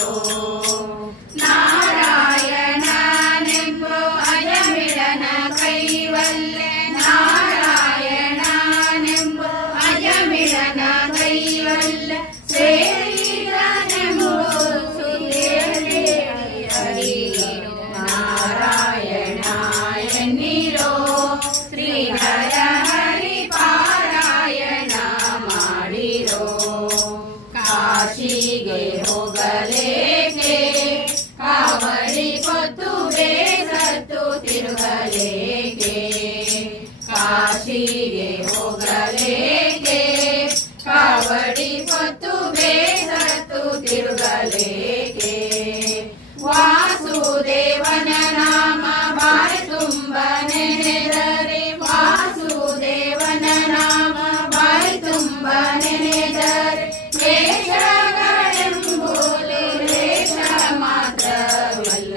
ಮಾಡಿರೋ ನಾರಾಯಣನೆಂಬೋ ಅಜಮಿಳನ ಕೈವಲ್ಲೆ ನಾರಾಯಣನೆಂಬೋ ಅಜಮಿಳನ ಕೈವಲ್ಲೆ ಸೇರಿದನೆಂಬೋ ಸುತ್ತೇಳಿ ಹರಿರೋ ನಾರಾಯಣ ಎನ್ನಿರೋ ಶ್ರೀಧರ ಹರಿ ಪಾರಾಯಣ ಮಾಡಿರೋ ಕಾಶಿಗೆ ಹೋಗಲೇಕೆ ಕಾವಡಿ ಕೊತ್ತು ಬೇಸತ್ತು ತಿರುಗಲೇಕೆ ಕಾಶಿಗೆ ಹೋಗಲೇಕೆ ಕಾವಡಿ ಕೊತ್ತು ಬೇಸತ್ತು ತಿರುಗಲೇಕೆ ವಾಸುದೇವನ ನಾಮ ಬಾಯಿ ತುಂಬ ನೆನೆದರೆ ವಾಸುದೇವನ ನಾಮ ಬಾಯಿ ತುಂಬ ನೆನೆದರೆ ಲೇಷಗಳೆಂಬುದು ಲೇಷ ಮಾತ್ರವಲ್ಲ